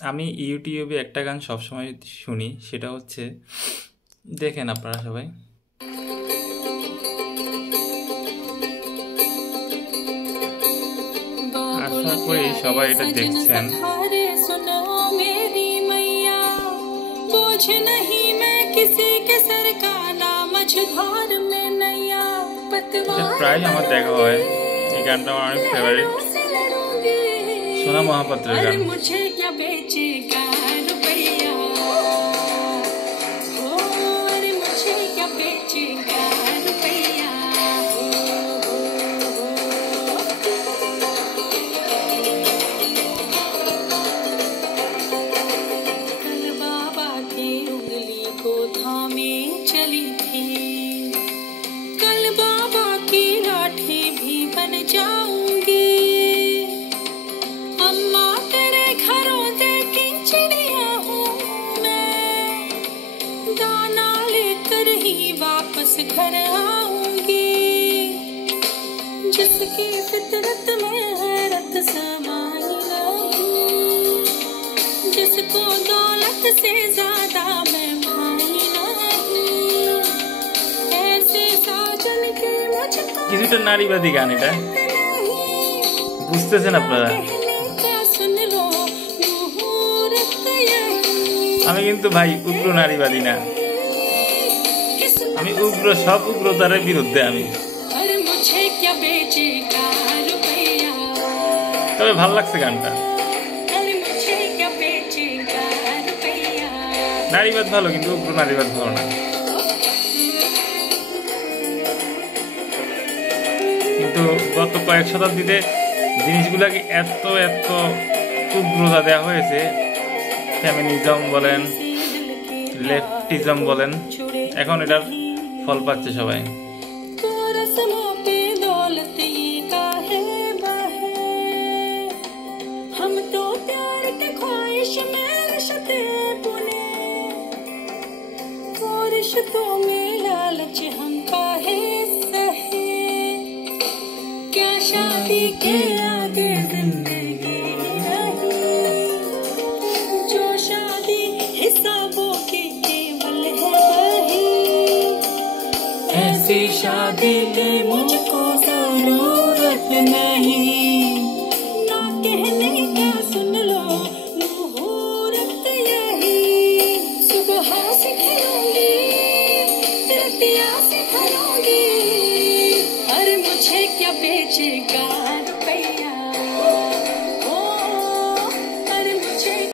আমি ইউটিউবে একটা গান সবসময় শুনি, সেটা হচ্ছে, দেখেন আপনারা সবাই, আশা করি সবাই এটা দেখছেন। প্রায় আমার দেখা হয়, এই গানটা আমার অনেক ফেভারিট, সোনা মহাপাত্রের গান। चली थी, कल बाबा की लाठी भी बन जाऊंगी, अम्मा तेरे घरों देखी चिड़िया हूँ मैं, दाना लेकर ही वापस घर आऊंगी, जिसकी फितरत में हैरत समाई नहीं, जिसको दौलत से ज्यादा मैं কিছুটা নারীবাদী গান, এটা বুঝতেছেন আপনারা? আমি কিন্তু ভাই উগ্র নারীবাদী না, আমি উগ্র সব উগ্রতার বিরুদ্ধে। আমি তবে ভাল লাগছে গানটা। নারীবাদ ভালো, কিন্তু উগ্র নারীবাদ ভালো না। কিন্তু গত কয়েক শতাব্দীতে জিনিসগুলাকে এত এত উগ্রতা দেওয়া হয়েছে, ফেমিনিজম বলেন, লেফটিজম বলেন, এখন এটার ফল পাচ্ছে সবাই। शादी के आगे जिंदगी नहीं, जो शादी हिसाबों की केवल है वही, ऐसी शादी की मुझको जरूरत नहीं।